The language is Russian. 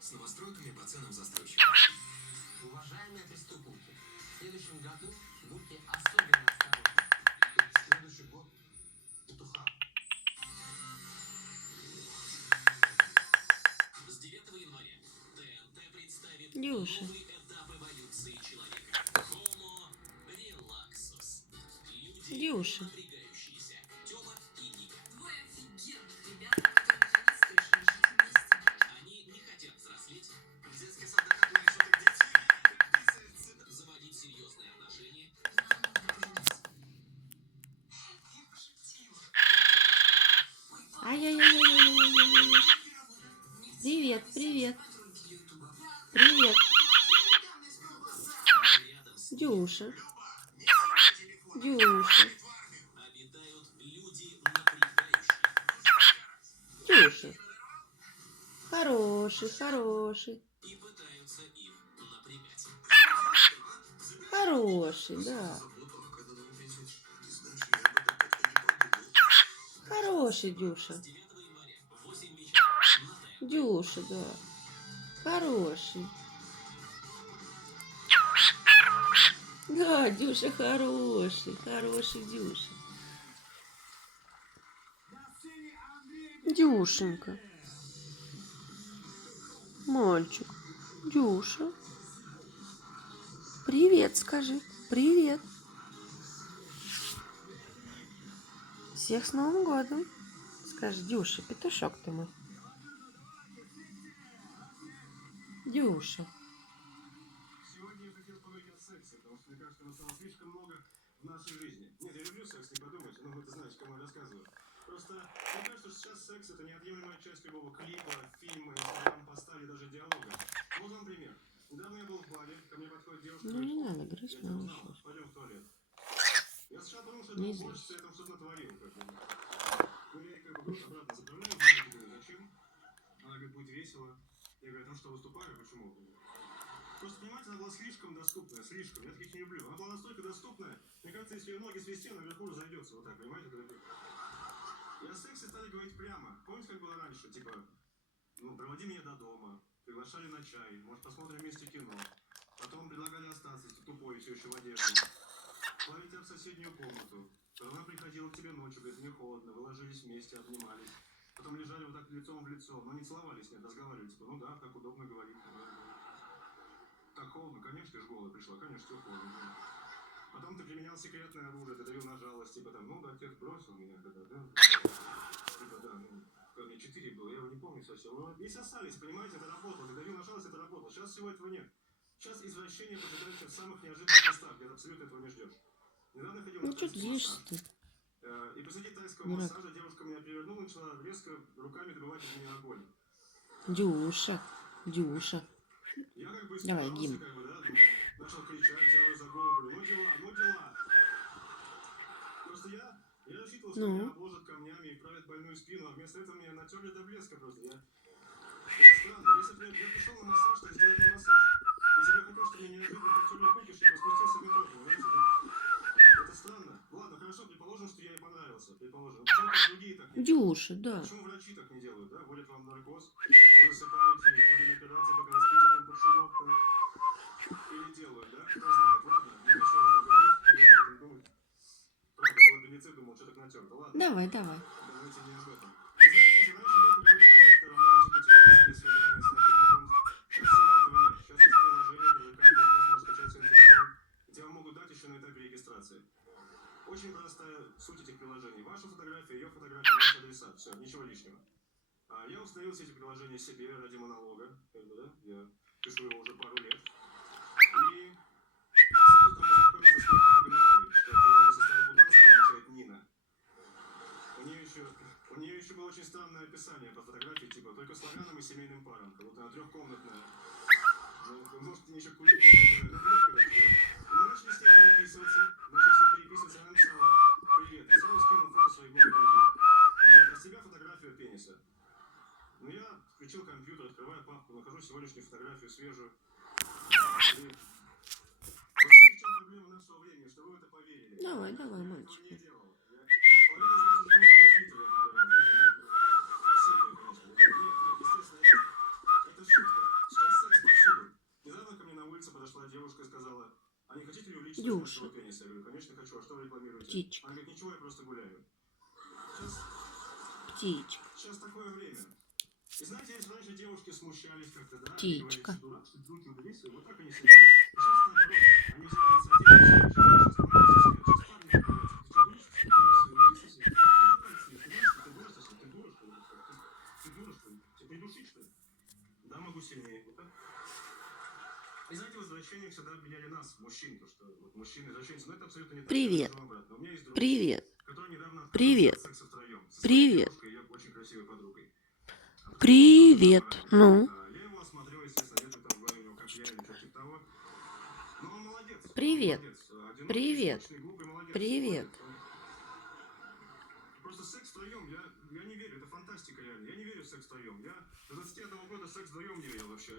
с новостройками по ценам застройщика. Уважаемые преступники, в следующем году будьте особенно осторожны. Следующий год петуха. С 9 января ТНТ представит Дюша. новый этап эволюции человека. Homo relaxus. Люди, Дюша. напрягающиеся. Тёма и Ника. Двое офигенных ребят, которые наконец-то решили жить вместе. Они не хотят взрослеть, В детский сад докатывали что-то детей. заводить серьезные отношения. Я пошутила. Ай-яй-яй-яй-яй-яй-яй-яй. Привет, привет. Привет. Рядом с Дюша. Дюша. обитают люди, напрягающие. Дюша. Хороший, хороший. И пытаются их напрягать. Хороший, да. Забота, когда домой принесешь. Ты знаешь, я об этом как-то не подумал. Хороший, Дюша. С 9 января в 8 вечера на ТНТ. Дюша, да. Хороший. Да, Дюша хороший. Хороший Дюша. Дюшенька. Мальчик. Дюша. Привет, скажи. Привет. Всех с Новым годом. Скажи, Дюша, петушок ты мой. Дюша. Сегодня я хотел поговорить о сексе, потому что мне кажется, его стало слишком много в нашей жизни. Нет, я люблю секс, не подумайте, но вы-то знаете, кому я рассказываю. Просто мне кажется, что сейчас секс — это неотъемлемая часть любого клипа, фильма, инстаграм, поста или даже диалога. Вот вам пример. Недавно я был в баре, ко мне подходит девушка. Ну, говорит: не «О, надо я грызть, тебя мало узнала, что. пойдем в туалет». Я сначала подумал, что это Не уборщица, здесь. я там что-то натворил, как бы. Ну, я ей как бы грудь обратно заправляю, говорю: зачем? Она говорит: будет весело. Я говорю: а там что, выступаю? Почему? Просто, понимаете, она была слишком доступная, слишком. Я таких не люблю. Она была настолько доступная. Мне кажется, если ее ноги свести, она наверху разойдется. Вот так, понимаете? И о сексе стали говорить прямо. Помните, как было раньше? Типа, ну, проводи меня до дома. Приглашали на чай. Может, посмотрим вместе кино. Потом предлагали остаться, если тупой, все еще в одежде. Клали тебя в соседнюю комнату. Потом она приходила к тебе ночью, говорит: мне холодно. Вы ложились вместе, обнимались. Потом лежали вот так лицом в лицо. Но не целовались, нет, разговаривали. Типа, ну да, так удобно говорить. Так холодно, конечно, ты же голая пришла, конечно, все холодно. Потом ты применял секретное оружие, ты давил на жалость, типа там, ну да, отец бросил меня когда, да? Типа, да, ну, когда мне 4 было, я его не помню совсем. Ну, и сосались, понимаете, это работало, ты давил на жалость, это работало. Сейчас всего этого нет. Сейчас извращение поджидает тебя в самых неожиданных местах, где ты абсолютно этого не ждешь. Недавно ходил Ну, на что тайский ешь массаж. ты? И посреди тайского Дурак. массажа девушка меня перевернула, начала резко руками добывать из меня огонь. Дюша. Дюша. Я как бы Давай, испугался, гимн. как бы, да, начал кричать, взял ее за голову, говорю: ну дела, ну дела. Просто я рассчитывал, что Ну? меня обложат камнями и вправят больную спину, а вместо этого меня натерли до блеска просто. Это странно. Если бы я пришел на массаж, так сделали мне массаж. Если бы я хотел, чтобы мне неожиданно потерли руки, что я бы спустился в метро, понимаете? Это странно. Ладно, хорошо, предположим, что я ей понравился. Предположим. Почему другие так не делают? Дюша, да. Почему врачи так не делают, да? Вводят вам наркоз, вы засыпаете во время операции, пока вы спите там под шумок, там. Или делают, да? Кто знает. Ладно, не хочу об этом говорить, не хочу об этом думать. Правда, был аппендицит, думал, что так натерто. Ладно, Давай, давай. давайте не об этом. Знаете, если раньше был какой-то намек на романтику, телевизорские свидания, снайпер знакомств, сейчас всего этого нет. Сейчас есть приложение, даже каждый из вас может скачать свой телефон, где вам могут дать еще на этапе регистрации. Очень простая суть этих приложений. Ваша фотография, ее фотография, ваш адресат. Все, ничего лишнего. Я установил все эти приложения себе ради монолога. Как бы, да? Я пишу его уже пару лет. И сразу там познакомился с некой Агнетой, что в переводе со старобулгарского означает Нина. У нее еще было очень странное описание по фотографии, типа только славянам и семейным парам. Как будто она трехкомнатная. Ну, вы можете еще курить, ну, бред, короче. И мы начали с ней переписываться. Она написала: привет, и сразу скинул фото своей голой груди. И говорит: а с тебя фотографию пениса. Ну, я включил компьютер, открываю папку, нахожу сегодняшнюю фотографию свежую. И... Вы знаете, в чем проблема нашего времени, что вы в это поверили? Давай, давай, Я этого мальчик. не делал. Половина из вас уже думала, что Твиттер я выбирал. Знаете, нет, все, конечно, нет, естественно, нет. Это шутка. Дюша. хочу теннис. Я говорю, конечно хочу, а что вы рекламируете? Птичка. Она говорит, ничего, я просто гуляю. Птичка. Сейчас такое время. И знаете, если раньше девушки смущались как-то, да? Птичка. И говорили, дурак, что ты руки убери свои, вот так они сидели. И сейчас наоборот, они взяли инициативу, сейчас парни сидят, ты дура, что ли? Ты дура, что ли? Тебя придушить, что ли? Да, могу сильнее. Вот так. И знаете, возвращение всегда обменяли нас, мужчин, то что вот мужчины возвращаются, но это абсолютно не так. Привет. Я скажу обратно. У меня есть друг, Привет. который недавно Привет. отказался от секса втроем. Со своей Привет. девушкой и ее очень красивой подругой. Привет. Ну, Я его осмотрел, естественно, нет там в голове у него копья или что-то типа того. Но он молодец. Привет. Молодец. Одинокий, Привет. скучный, глупый, молодец. Привет. Молодец. Просто секс вдвоем, я не верю, это фантастика реально. Я не верю в секс вдвоем. Я до 21 года секс вдвоем не верил вообще.